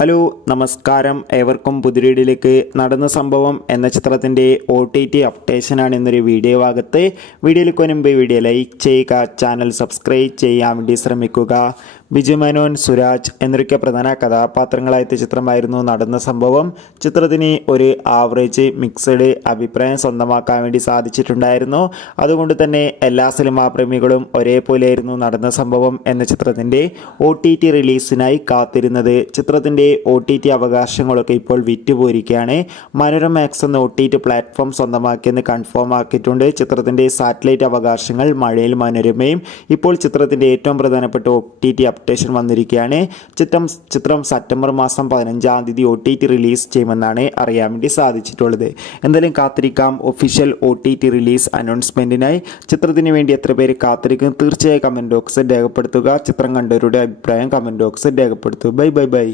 Hello നമസ്കാരം, ഏവർക്കും പുതിരീടിലേക്ക്. നടന്ന സംഭവം എന്ന ചിത്രത്തിൻ്റെ OTT അപ്ഡേഷനാണ് ഇന്നൊരു വീഡിയോ ഭാഗത്ത്. വീഡിയോയിലേക്ക് മുൻപ് വീഡിയോ ലൈക്ക് ചെയ്യുക, ചാനൽ സബ്സ്ക്രൈബ് ചെയ്യാൻ വേണ്ടി ശ്രമിക്കുക. ബിജു മേനോൻ, സുരാജ് എന്നൊക്കെ പ്രധാന കഥാപാത്രങ്ങളായ ചിത്രമായിരുന്നു നടന്ന സംഭവം. ചിത്രത്തിന് ഒരു ആവറേജ് മിക്സഡ് അഭിപ്രായം സ്വന്തമാക്കാൻ വേണ്ടി സാധിച്ചിട്ടുണ്ടായിരുന്നു. അതുകൊണ്ട് തന്നെ എല്ലാ സിനിമാ പ്രേമികളും ഒരേപോലെയായിരുന്നു നടന്ന സംഭവം എന്ന ചിത്രത്തിൻ്റെ OTT റിലീസിനായി കാത്തിരുന്നത്. ചിത്രത്തിൻ്റെ OTT അവകാശങ്ങളൊക്കെ ഇപ്പോൾ വിറ്റുപോയിരിക്കുകയാണ്. മനോരമ മാക്സ് എന്ന OTT പ്ലാറ്റ്ഫോം സ്വന്തമാക്കിയെന്ന് കൺഫേം ആക്കിയിട്ടുണ്ട്. ചിത്രത്തിൻ്റെ സാറ്റലൈറ്റ് അവകാശങ്ങൾ മഴയിൽ മനോരമയും. ഇപ്പോൾ ചിത്രത്തിൻ്റെ ഏറ്റവും പ്രധാനപ്പെട്ട OTT അപ്ഡേഷൻ വന്നിരിക്കുകയാണ്. ചിത്രം സെപ്റ്റംബർ മാസം 15-ാം തീയതി OTT റിലീസ് ചെയ്യുമെന്നാണ് അറിയാൻ വേണ്ടി സാധിച്ചിട്ടുള്ളത്. എന്തായാലും കാത്തിരിക്കാം ഒഫീഷ്യൽ OTT റിലീസ് അനൗൺസ്മെൻറ്റിനായി. ചിത്രത്തിന് വേണ്ടി എത്ര പേര് കാത്തിരിക്കും? തീർച്ചയായും കമൻറ്റ് ബോക്സിൽ രേഖപ്പെടുത്തുക. ചിത്രം കണ്ടവരുടെ അഭിപ്രായം കമൻറ്റ് ബോക്സിൽ രേഖപ്പെടുത്തുക. ബൈ.